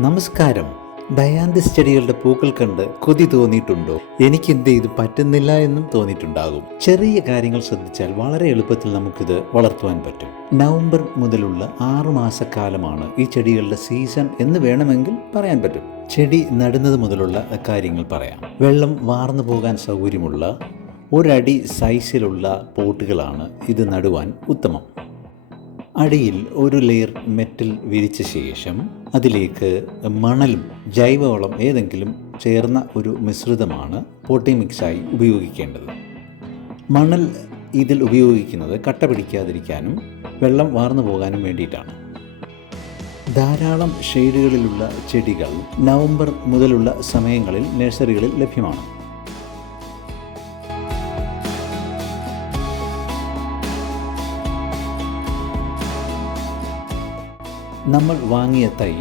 നമസ്കാരം. ദയാന്തി ചെടികളുടെ പൂക്കൾ കണ്ട് കൊതി തോന്നിയിട്ടുണ്ടോ? എനിക്കെന്ത് ഇത് പറ്റുന്നില്ല എന്നും തോന്നിയിട്ടുണ്ടാകും. ചെറിയ കാര്യങ്ങൾ ശ്രദ്ധിച്ചാൽ വളരെ എളുപ്പത്തിൽ നമുക്കിത് വളർത്തുവാൻ പറ്റും. നവംബർ മുതലുള്ള ആറു മാസക്കാലമാണ് ഈ ചെടികളുടെ സീസൺ എന്ന് വേണമെങ്കിൽ പറയാൻ പറ്റും. ചെടി നടുന്നത് മുതലുള്ള കാര്യങ്ങൾ പറയാം. വെള്ളം വാർന്നു പോകാൻ സൗകര്യമുള്ള ഒരടി സൈസിലുള്ള പോട്ടുകളാണ് ഇത് നടുവാൻ ഉത്തമം. അടിയിൽ ഒരു ലെയർ മെറ്റൽ വിരിച്ച ശേഷം അതിലേക്ക് മണലും ജൈവവളം ഏതെങ്കിലും ചേർന്ന ഒരു മിശ്രിതമാണ് പോട്ടി മിക്സായി ഉപയോഗിക്കേണ്ടത്. മണൽ ഇതിൽ ഉപയോഗിക്കുന്നത് കട്ട പിടിക്കാതിരിക്കാനും വെള്ളം വാർന്നു പോകാനും വേണ്ടിയിട്ടാണ്. ധാരാളം ഷെയ്ഡുകളിലുള്ള ചെടികൾ നവംബർ മുതലുള്ള സമയങ്ങളിൽ നഴ്സറികളിൽ ലഭ്യമാണ്. നമ്മൾ വാങ്ങിയ തൈ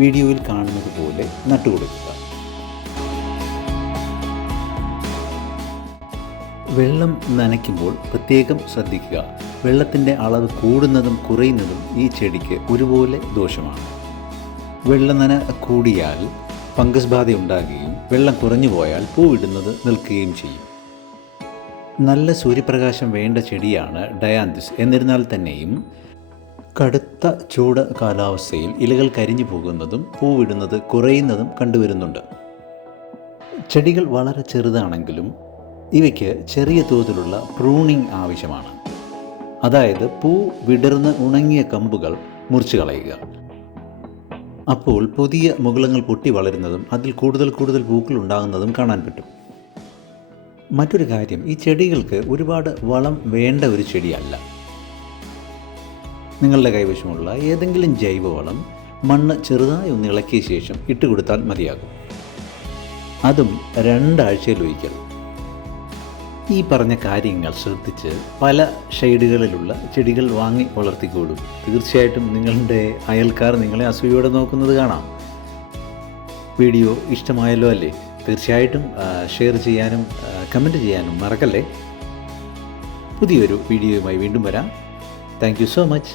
വീഡിയോയിൽ കാണുന്നത് പോലെ നട്ടുകൊടുക്കുക വെള്ളം നനയ്ക്കുമ്പോൾ പ്രത്യേകം ശ്രദ്ധിക്കുക. വെള്ളത്തിന്റെ അളവ് കൂടുന്നതും കുറയുന്നതും ഈ ചെടിക്ക് ഒരുപോലെ ദോഷമാണ്. വെള്ളനന കൂടിയാൽ ഫംഗസ് ബാധ ഉണ്ടാകുകയും വെള്ളം കുറഞ്ഞു പോയാൽ പൂവിടുന്നത് നിൽക്കുകയും ചെയ്യും. നല്ല സൂര്യപ്രകാശം വേണ്ട ചെടിയാണ് ഡയാന്തിസ്. എന്നിരുന്നാൽ തന്നെയും കടുത്ത ചൂട് കാലാവസ്ഥയിൽ ഇലകൾ കരിഞ്ഞു പോകുന്നതും പൂവിടുന്നത് കുറയുന്നതും കണ്ടുവരുന്നുണ്ട്. ചെടികൾ വളരെ ചെറുതാണെങ്കിലും ഇവയ്ക്ക് ചെറിയ തോതിലുള്ള പ്രൂണിംഗ് ആവശ്യമാണ്. അതായത് പൂ വിടർന്ന് ഉണങ്ങിയ കമ്പുകൾ മുറിച്ചു കളയുക. അപ്പോൾ പുതിയ മുകുളങ്ങൾ പൊട്ടി വളരുന്നതും അതിൽ കൂടുതൽ കൂടുതൽ പൂക്കൾ ഉണ്ടാകുന്നതും കാണാൻ പറ്റും. മറ്റൊരു കാര്യം ഈ ചെടികൾക്ക് ഒരുപാട് വളം വേണ്ട ഒരു ചെടിയല്ല. നിങ്ങളുടെ കൈവശമുള്ള ഏതെങ്കിലും ജൈവവളം മണ്ണ് ചെറുതായി ഒന്ന് ഇളക്കിയ ശേഷം ഇട്ട് കൊടുത്താൽ മതിയാകും. അതും രണ്ടാഴ്ചയിൽ ഒരിക്കൽ. ഈ പറഞ്ഞ കാര്യങ്ങൾ ശ്രദ്ധിച്ച് പല ഷെയ്ഡുകളിലുള്ള ചെടികൾ വാങ്ങി വളർത്തിക്കോളും. തീർച്ചയായിട്ടും നിങ്ങളുടെ അയൽക്കാർ നിങ്ങളെ അസൂയോടെ നോക്കുന്നത് കാണാം. വീഡിയോ ഇഷ്ടമായല്ലോ അല്ലേ? തീർച്ചയായിട്ടും ഷെയർ ചെയ്യാനും കമന്റ് ചെയ്യാനും മറക്കല്ലേ? പുതിയൊരു വീഡിയോയുമായി വീണ്ടും വരാം. Thank so much.